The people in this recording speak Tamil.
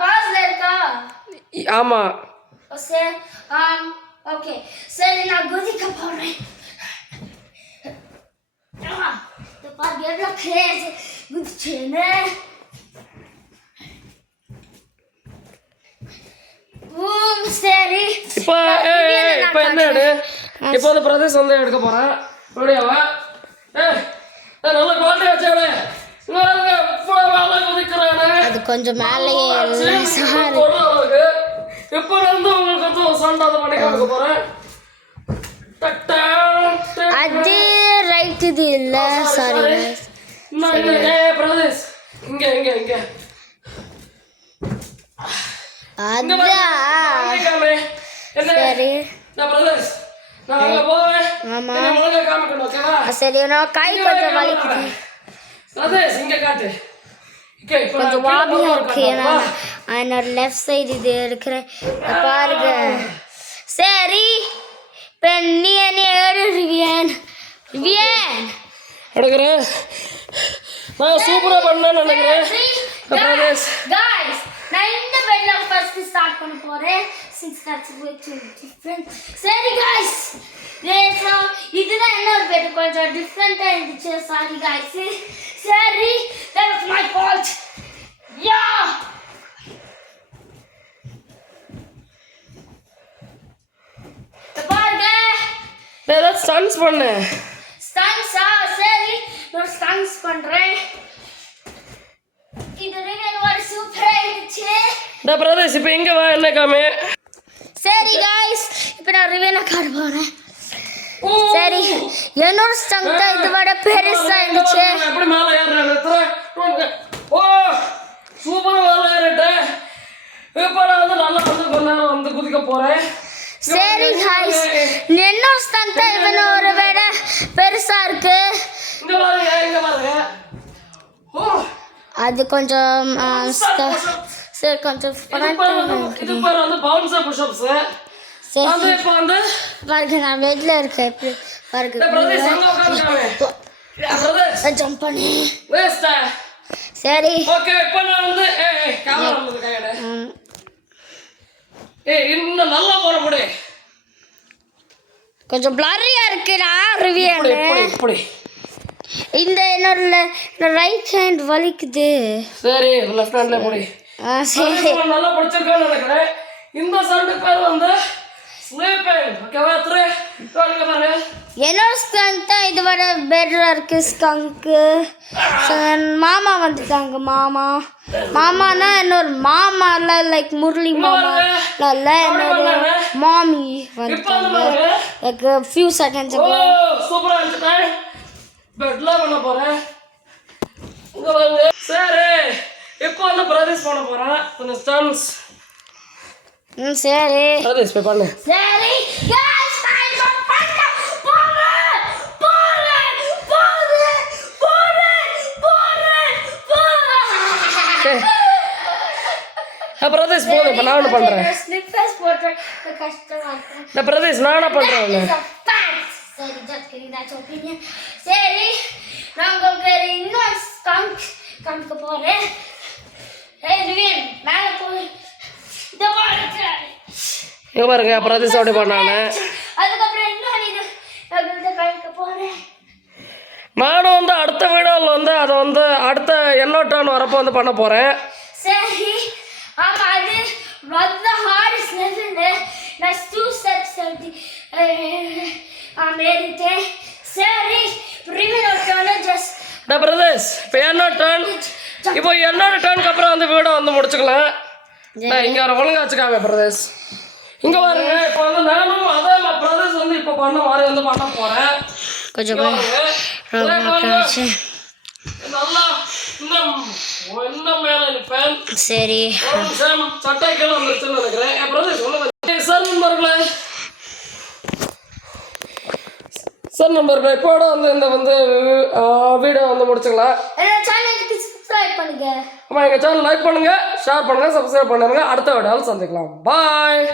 பாஸ்ல இருக்கா? ஆமா. சரி ஓகே சரி நான் குதிக்க போறேன். இந்த பாரு எவ்வளோ கிரேஸ் குதிச்சேன்னு. சரி இப்போ என்ன எடு? இப்போ வந்து பிரதேஷ் வந்து எடுக்க போறேன். அப்படியாவா? நல்ல குவாலிட்டி வச்சானே. அது கொஞ்சம் மேலேயே சாரி. இப்போ வந்து உங்களுக்கு சண்டாத பண்ணி காமிக்க போறேன். அது ரைட் இது இல்ல சாரி பிரதேஷ் இங்க இங்க இங்க சரி ஆமா சரி நான் கை கொஞ்சம் வலிக்குது கொஞ்சம் வாபியா இருக்கு ஏன்னா என்னோட லெஃப்ட் சைடு இது இருக்கிறேன் பாருங்க. சரி இப்போ நீ என்ன ரிவியன் எடுக்கிறேன். நான் சூப்பரா பண்ணேன்னு நினைக்கிறேன். गाइस நான் இந்த பெட்ல ஃபர்ஸ்ட் ஸ்டார்ட் பண்ண போறேன். since that's way too different. சரி गाइस இதுதான் இன்னொரு பெட் கொஞ்சம் டிஃபரெண்டா இருந்துச்சு. Sorry guys. சரி that was my fault. yeah பாருங்க நான் ஸ்டன்ஸ் பண்ணேன். ஸ்டன்ஸா? சரி நான் ஸ்டன்ஸ் பண்றேன். இது ரிவன் ஒரு சூப்பரா இருந்துச்சு. டா பிரதேஷ் இப்போ எங்க வா என்ன காமே. சரி गाइस இப்போ நான் ரிவன் கார போறேன். சரி என்னோட ஸ்டன்ஸ் இது வட பெருசா இருந்துச்சு. எப்படி மேல ஏறறேன்? ஓ சூப்பரா மேல ஏறிட்டேன். இப்போ நான் வந்து நல்லா வந்து குதிக்க போறேன். சரி गाइस என்னோட ஸ்டன்ஸ் இது ஒரு வட பெருசா இருக்கு. இங்க பாருங்க. ஓ அது கொஞ்சம் சரி கொஞ்சம் இது பேர் வந்து பவுன்ஸ் புஷ்அப்ஸ். அது இப்போ வந்து பாருங்க நான் வெட்ல இருக்கேன். இப்படி பாருங்க பிரதேஷ் அங்க உட்கார்ந்துட்டானே. பிரதேஷ் ஜம்ப் பண்ணி வேஸ்ட். சரி ஓகே இப்போ நான் வந்து கேமரா வந்து கையட. இன்னும் நல்லா போற முடி. கொஞ்சம் பிளரியா இருக்குடா ரிவியன். இப்படி இந்த என்னோட ரைட் ஹேண்ட் வலிக்குது. சரி லெஃப்ட் ஹேண்ட்ல போடு. சரி நல்லா படிச்சிருக்கேன்னு நினைக்கிறேன். இந்த சவுண்ட் பேர் வந்து ஸ்லீப்பிங். ஓகேவா? பாருங்க என்னோட ஸ்கங்க் தான் இது வர பெட்டரா இருக்கு. ஸ்கங்க்கு மாமா வந்துட்டாங்க. மாமானா என்னோட மாமால லைக் முரளி மாமா இல்ல என்னோட மாமி வந்துட்டாங்க லைக் ஃபியூ செகண்ட்ஸ் ago. சூப்பரா இருந்துச்சு. பெட்ல பண்ண போறேன். இங்க வாங்க. சரி இப்போ வந்து பிரதேஷ் பண்ண போறேன். கொஞ்சம் ஸ்டன்ஸ். சரி பிரதேஷ் போய் பண்ணு. சரி गाइस டைம் பண்ண போறேன். பிரதேஷ் போதும். இப்போ நான் பண்றேன். ஸ்லிப்பர்ஸ் போட்டு கஷ்டமா இருக்கு. நான் பிரதேஷ் நானா பண்றேன். சரி just kidding that's opinion. சரி நான் உங்களுக்கு இன்னொரு ஸ்கங்க் காமிக்க போறேன். ரிவியன் மேல போய் இந்த பாருங்க. இங்க பாருங்க பிரதேஷ் அப்படி பண்ணானே. அதுக்கப்புறம் இன்னொரு இது நான் காமிக்க போறேன். நானும் வந்து அடுத்த வீடியோவில் வந்து அதை வந்து அடுத்த எண்ணோட்டான் வரப்போ வந்து பண்ண போகிறேன். சரி ஆமாம் அது ரொம்ப ஹார்டஸ்ட் லெவல். நான் 2 steps ஏறிட்டேன். சரி ரிவியன் டர்ன் ஜஸ்ட் பிரதேஷ் இப்போ என்னோட டர்னுக்கு அப்புறம் வந்து வீடை வந்து முடிச்சுக்கலாம். இங்கே வர ஒழுங்கா வச்சுக்காம பிரதேஷ். இங்கே பாருங்க இப்போ வந்து நானும் அதே பிரதேஷ் வந்து இப்போ பண்ண மாதிரி வந்து பண்ண போகிறேன். கொஞ்சம் நல்லா இன்னும் மேலே நிற்பேன். சரி சட்டை கீழே வந்துருச்சுன்னு நினைக்கிறேன். பிரதேஷ் சார் நண்பர்களே இப்போட வந்து இந்த வந்து வீடியோ வந்து முடிச்சுக்கலாம். சேனலுக்கு சப்ஸ்கிரைப் பண்ணுங்க. ஆமாம் எங்கள் சேனல் லைக் பண்ணுங்கள், ஷேர் பண்ணுங்கள், சப்ஸ்கிரைப் பண்ணுங்கள். அடுத்த வீடியோவில் சந்திக்கலாம். பாய்.